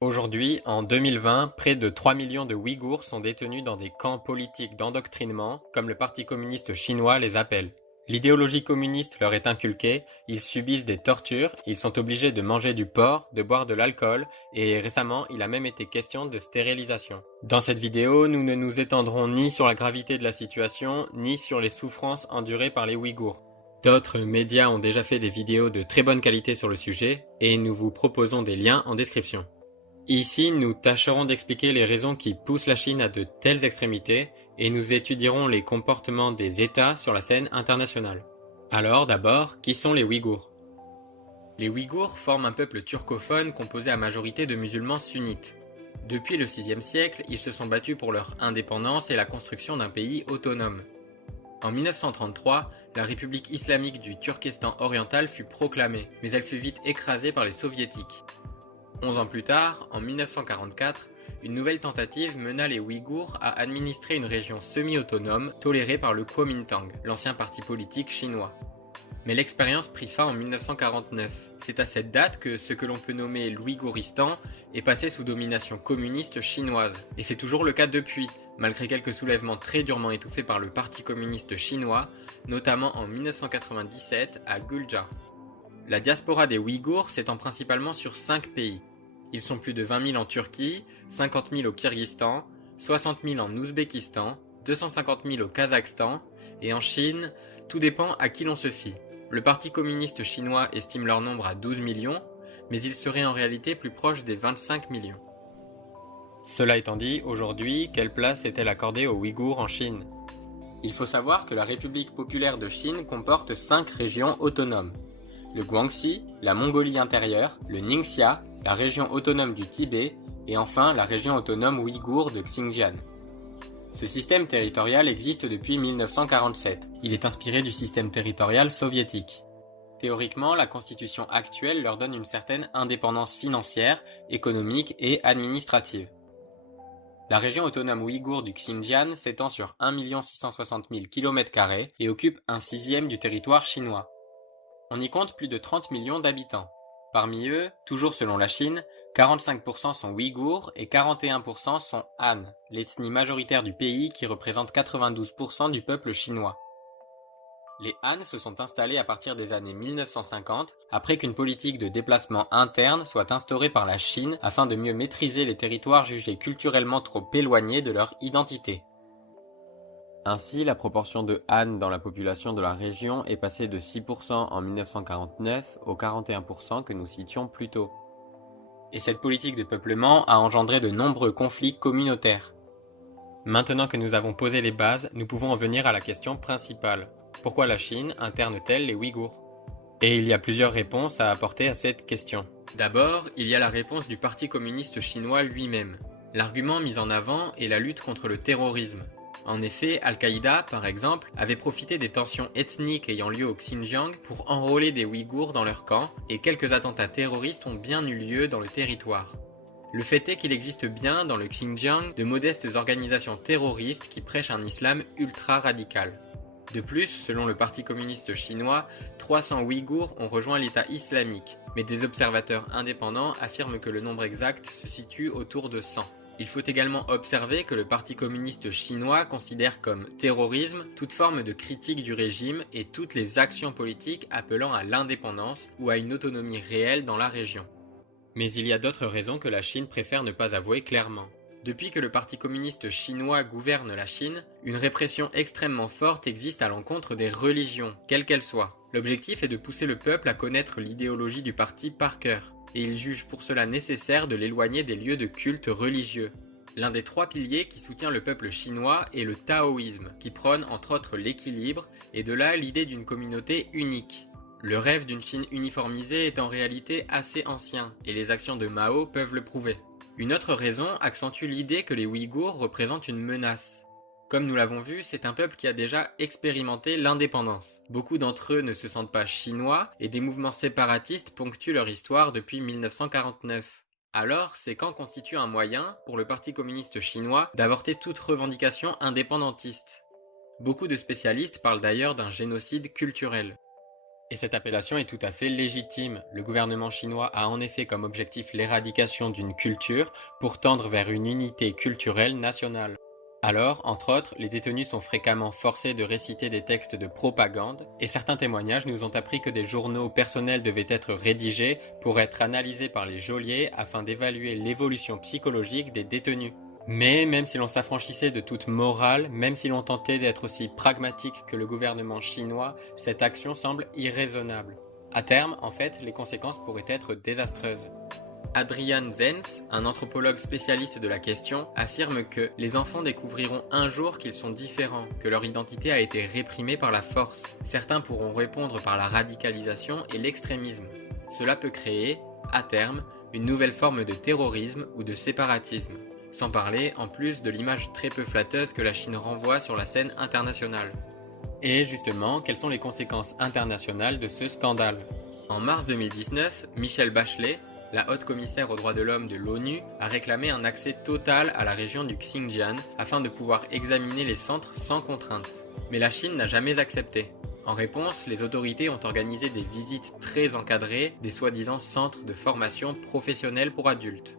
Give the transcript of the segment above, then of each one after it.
Aujourd'hui, en 2020, près de 3 millions de Ouïghours sont détenus dans des camps politiques d'endoctrinement, comme le Parti communiste chinois les appelle. L'idéologie communiste leur est inculquée, ils subissent des tortures, ils sont obligés de manger du porc, de boire de l'alcool, et récemment, il a même été question de stérilisation. Dans cette vidéo, nous ne nous étendrons ni sur la gravité de la situation, ni sur les souffrances endurées par les Ouïghours. D'autres médias ont déjà fait des vidéos de très bonne qualité sur le sujet, et nous vous proposons des liens en description. Ici, nous tâcherons d'expliquer les raisons qui poussent la Chine à de telles extrémités et nous étudierons les comportements des États sur la scène internationale. Alors d'abord, qui sont les Ouïghours? Les Ouïghours forment un peuple turcophone composé à majorité de musulmans sunnites. Depuis le VIe siècle, ils se sont battus pour leur indépendance et la construction d'un pays autonome. En 1933, la République islamique du Turkestan oriental fut proclamée, mais elle fut vite écrasée par les soviétiques. 11 ans plus tard, en 1944, une nouvelle tentative mena les Ouïghours à administrer une région semi-autonome tolérée par le Kuomintang, l'ancien parti politique chinois. Mais l'expérience prit fin en 1949. C'est à cette date que ce que l'on peut nommer l'Ouïghouristan est passé sous domination communiste chinoise. Et c'est toujours le cas depuis, malgré quelques soulèvements très durement étouffés par le Parti communiste chinois, notamment en 1997 à Gulja. La diaspora des Ouïghours s'étend principalement sur 5 pays. Ils sont plus de 20 000 en Turquie, 50 000 au Kyrgyzstan, 60 000 en Ouzbékistan, 250 000 au Kazakhstan, et en Chine, tout dépend à qui l'on se fie. Le Parti communiste chinois estime leur nombre à 12 millions, mais ils seraient en réalité plus proches des 25 millions. Cela étant dit, aujourd'hui, quelle place est-elle accordée aux Ouïghours en Chine? Il faut savoir que la République populaire de Chine comporte 5 régions autonomes. Le Guangxi, la Mongolie intérieure, le Ningxia, la région autonome du Tibet et enfin la région autonome ouïghour de Xinjiang. Ce système territorial existe depuis 1947. Il est inspiré du système territorial soviétique. Théoriquement, la constitution actuelle leur donne une certaine indépendance financière, économique et administrative. La région autonome ouïghour du Xinjiang s'étend sur 1 660 000 km² et occupe un sixième du territoire chinois. On y compte plus de 30 millions d'habitants. Parmi eux, toujours selon la Chine, 45% sont Ouïghours et 41% sont Han, l'ethnie majoritaire du pays qui représente 92% du peuple chinois. Les Han se sont installés à partir des années 1950, après qu'une politique de déplacement interne soit instaurée par la Chine afin de mieux maîtriser les territoires jugés culturellement trop éloignés de leur identité. Ainsi, la proportion de Han dans la population de la région est passée de 6% en 1949 au 41% que nous citions plus tôt. Et cette politique de peuplement a engendré de nombreux conflits communautaires. Maintenant que nous avons posé les bases, nous pouvons en venir à la question principale. Pourquoi la Chine interne-t-elle les Ouïghours? Et il y a plusieurs réponses à apporter à cette question. D'abord, il y a la réponse du Parti communiste chinois lui-même. L'argument mis en avant est la lutte contre le terrorisme. En effet, Al-Qaïda, par exemple, avait profité des tensions ethniques ayant lieu au Xinjiang pour enrôler des Ouïghours dans leur camp, et quelques attentats terroristes ont bien eu lieu dans le territoire. Le fait est qu'il existe bien dans le Xinjiang de modestes organisations terroristes qui prêchent un islam ultra-radical. De plus, selon le Parti communiste chinois, 300 Ouïghours ont rejoint l'État islamique, mais des observateurs indépendants affirment que le nombre exact se situe autour de 100. Il faut également observer que le Parti communiste chinois considère comme terrorisme toute forme de critique du régime et toutes les actions politiques appelant à l'indépendance ou à une autonomie réelle dans la région. Mais il y a d'autres raisons que la Chine préfère ne pas avouer clairement. Depuis que le Parti communiste chinois gouverne la Chine, une répression extrêmement forte existe à l'encontre des religions, quelles qu'elles soient. L'objectif est de pousser le peuple à connaître l'idéologie du parti par cœur. Et il juge pour cela nécessaire de l'éloigner des lieux de culte religieux. L'un des 3 piliers qui soutient le peuple chinois est le taoïsme, qui prône entre autres l'équilibre, et de là l'idée d'une communauté unique. Le rêve d'une Chine uniformisée est en réalité assez ancien, et les actions de Mao peuvent le prouver. Une autre raison accentue l'idée que les Ouïghours représentent une menace. Comme nous l'avons vu, c'est un peuple qui a déjà expérimenté l'indépendance. Beaucoup d'entre eux ne se sentent pas chinois et des mouvements séparatistes ponctuent leur histoire depuis 1949. Alors, ces camps constituent un moyen, pour le Parti communiste chinois, d'avorter toute revendication indépendantiste. Beaucoup de spécialistes parlent d'ailleurs d'un génocide culturel. Et cette appellation est tout à fait légitime. Le gouvernement chinois a en effet comme objectif l'éradication d'une culture pour tendre vers une unité culturelle nationale. Alors, entre autres, les détenus sont fréquemment forcés de réciter des textes de propagande, et certains témoignages nous ont appris que des journaux personnels devaient être rédigés pour être analysés par les geôliers afin d'évaluer l'évolution psychologique des détenus. Mais même si l'on s'affranchissait de toute morale, même si l'on tentait d'être aussi pragmatique que le gouvernement chinois, cette action semble irraisonnable. À terme, en fait, les conséquences pourraient être désastreuses. Adrian Zenz, un anthropologue spécialiste de la question, affirme que les enfants découvriront un jour qu'ils sont différents, que leur identité a été réprimée par la force. Certains pourront répondre par la radicalisation et l'extrémisme. Cela peut créer, à terme, une nouvelle forme de terrorisme ou de séparatisme. Sans parler, en plus, de l'image très peu flatteuse que la Chine renvoie sur la scène internationale. Et justement, quelles sont les conséquences internationales de ce scandale ? En mars 2019, Michelle Bachelet, la haute commissaire aux droits de l'homme de l'ONU, a réclamé un accès total à la région du Xinjiang afin de pouvoir examiner les centres sans contrainte. Mais la Chine n'a jamais accepté. En réponse, les autorités ont organisé des visites très encadrées des soi-disant centres de formation professionnelle pour adultes.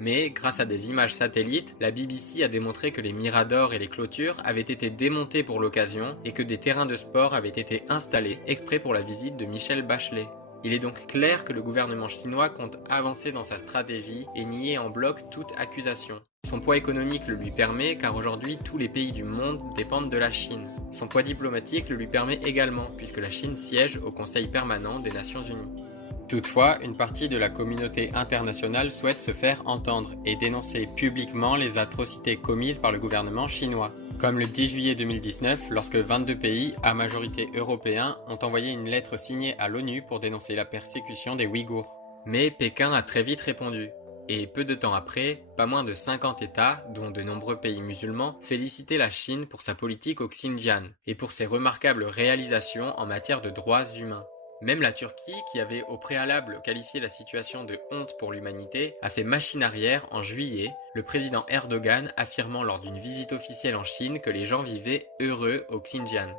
Mais, grâce à des images satellites, la BBC a démontré que les miradors et les clôtures avaient été démontés pour l'occasion et que des terrains de sport avaient été installés exprès pour la visite de Michelle Bachelet. Il est donc clair que le gouvernement chinois compte avancer dans sa stratégie et nier en bloc toute accusation. Son poids économique le lui permet car aujourd'hui tous les pays du monde dépendent de la Chine. Son poids diplomatique le lui permet également puisque la Chine siège au Conseil permanent des Nations Unies. Toutefois, une partie de la communauté internationale souhaite se faire entendre et dénoncer publiquement les atrocités commises par le gouvernement chinois. Comme le 10 juillet 2019, lorsque 22 pays, à majorité européens, ont envoyé une lettre signée à l'ONU pour dénoncer la persécution des Ouïghours. Mais Pékin a très vite répondu. Et peu de temps après, pas moins de 50 États, dont de nombreux pays musulmans, félicitaient la Chine pour sa politique au Xinjiang et pour ses remarquables réalisations en matière de droits humains. Même la Turquie, qui avait au préalable qualifié la situation de honte pour l'humanité, a fait machine arrière en juillet, le président Erdogan affirmant lors d'une visite officielle en Chine que les gens vivaient heureux au Xinjiang.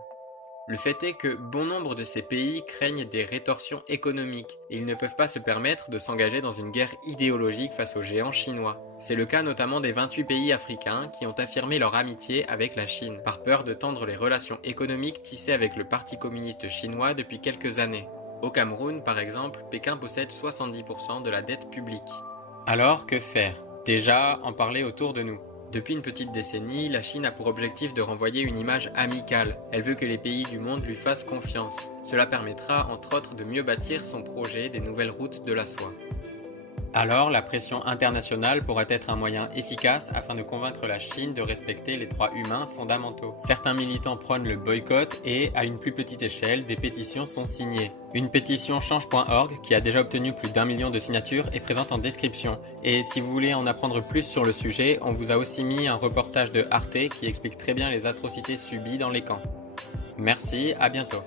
Le fait est que bon nombre de ces pays craignent des rétorsions économiques et ils ne peuvent pas se permettre de s'engager dans une guerre idéologique face aux géants chinois. C'est le cas notamment des 28 pays africains qui ont affirmé leur amitié avec la Chine, par peur de tendre les relations économiques tissées avec le Parti communiste chinois depuis quelques années. Au Cameroun, par exemple, Pékin possède 70% de la dette publique. Alors, que faire ? Déjà, en parler autour de nous. Depuis une petite décennie, la Chine a pour objectif de renvoyer une image amicale. Elle veut que les pays du monde lui fassent confiance. Cela permettra, entre autres, de mieux bâtir son projet des nouvelles routes de la soie. Alors, la pression internationale pourrait être un moyen efficace afin de convaincre la Chine de respecter les droits humains fondamentaux. Certains militants prônent le boycott et, à une plus petite échelle, des pétitions sont signées. Une pétition change.org, qui a déjà obtenu plus d'1 million de signatures, est présente en description. Et si vous voulez en apprendre plus sur le sujet, on vous a aussi mis un reportage de Arte qui explique très bien les atrocités subies dans les camps. Merci, à bientôt.